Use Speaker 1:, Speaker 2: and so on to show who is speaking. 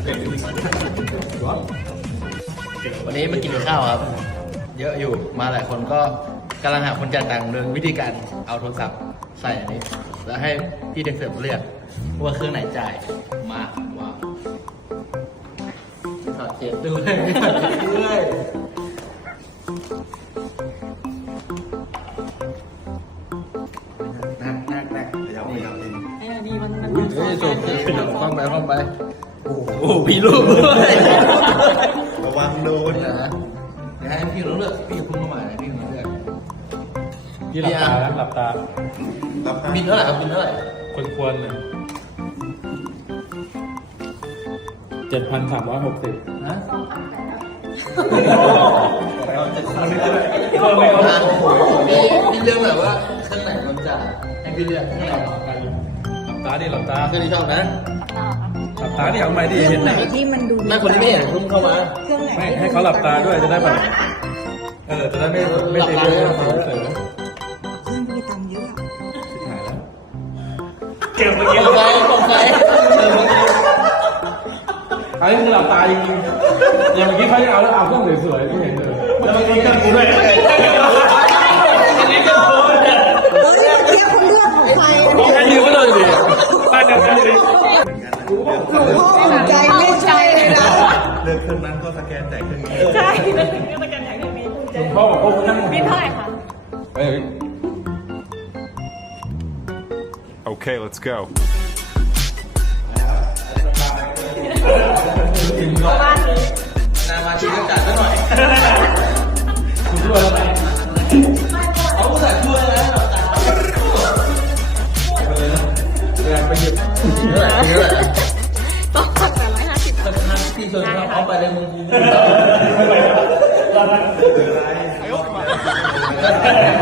Speaker 1: วันนี้มากินข้าวครับ เยอะอยู่มาหลายคนก็กำลังหาคนจ่ายตังค์โดยวิธีการเอาโทรศัพท์ใส่อันนี้แล้วให้พี่เด็กเสิร์ฟเลือกว่าเครื่องไหนจ่ายมาว้าวถอดเสียบด้วยด้วยนัก
Speaker 2: พยายามเอง
Speaker 3: ไอ้นี่มัน
Speaker 1: เฮ้ยจบคล่องไปโอ้โหพี่ลูกด้วย
Speaker 2: ระวังโดน
Speaker 1: นะเดี๋ยวให้พี่เราเลือกพี่พุ่งเข้ามานะพี่เราเลือก
Speaker 4: พี่หลับตาแล้วหลับตา
Speaker 2: รับ
Speaker 1: บินเท่าไหร่ครับบินเท่าไหร่
Speaker 4: ควรเลย7,360
Speaker 1: ฮะ พี่เลือกแบบว่าเครื่องไหนมันจะให้พี่เลือกเครื่องไหน
Speaker 4: หลับตาดิหลับตา
Speaker 1: เครื่องที่ชอบนะ
Speaker 4: หลับตาดิเอาใหม่ดิ
Speaker 3: เครื่
Speaker 4: เห็
Speaker 3: อน ง
Speaker 4: ไห
Speaker 3: ไห
Speaker 4: น
Speaker 3: นที่มันดู
Speaker 1: แม่คนที่ไม่เห็นพุ่งเข้ามา
Speaker 3: เครื่องไหน
Speaker 4: ไม่ให้เขาหลับตาด้วยจะได้แบบจะได้ไม่ตีเลยเสือ
Speaker 3: เครื่องที่ทำเยอะ
Speaker 4: ชิบหายแล้ว
Speaker 1: เก็บเมื่อกี้ตรงไหน
Speaker 4: ไอ้มึงหลับตาจริงๆอย่างเมื่อกี้เขาจะเอาแล้วเอาเครื่องสวยๆไม่เห็นเลย
Speaker 1: แล้วเมื่อกี้เครื่องกูด้วยอันนี้เครื่องกูเนี่ย
Speaker 3: เฮ้ยเทียบคนเลือกของใคร
Speaker 4: แค่ยืนก็เลยดิป้าจะกันดิ
Speaker 3: หลวงพ่อหัวใจไม่ใช่เลยนะ
Speaker 2: เลือกเครื่องนั้นก็สแกนแต่เครื่องนี้
Speaker 5: ใช่เรื่องนี้ประกันอย่างนี้
Speaker 4: พ่อบอกพ่อนั่ง
Speaker 5: บินเท่าไหร่คะ
Speaker 4: เฮ้ย
Speaker 6: Okay, let's go.
Speaker 5: ประมาณนี้
Speaker 1: นามาชีก็จัดซะหน่อย
Speaker 4: คุณช่วยแล้วไหม
Speaker 1: เอาผู้ใส่ช่วยนะ
Speaker 4: ไปหยิบ
Speaker 1: เท่าไหร่
Speaker 5: ต้องตัดแต่150
Speaker 1: พี่ชวนเขาเอาไปเลยมึง